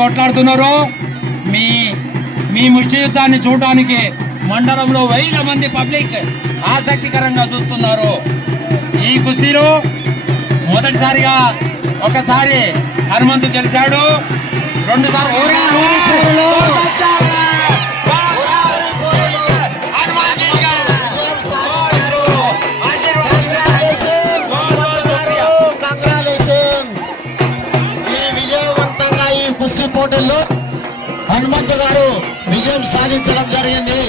కొట్లాడుతున్నారు. మీ మీ ముష్టి యుద్ధాన్ని చూడడానికి మండలంలో వేల మంది పబ్లిక్ ఆసక్తికరంగా చూస్తున్నారు. ఈ కుస్తీలో మొదటిసారిగా ఒకసారి హనుమంతు గెలిచాడు, రెండుసార్లు కుస్తీ పోటీల్లో హనుమంతు గారు విజయం సాధించడం జరిగింది.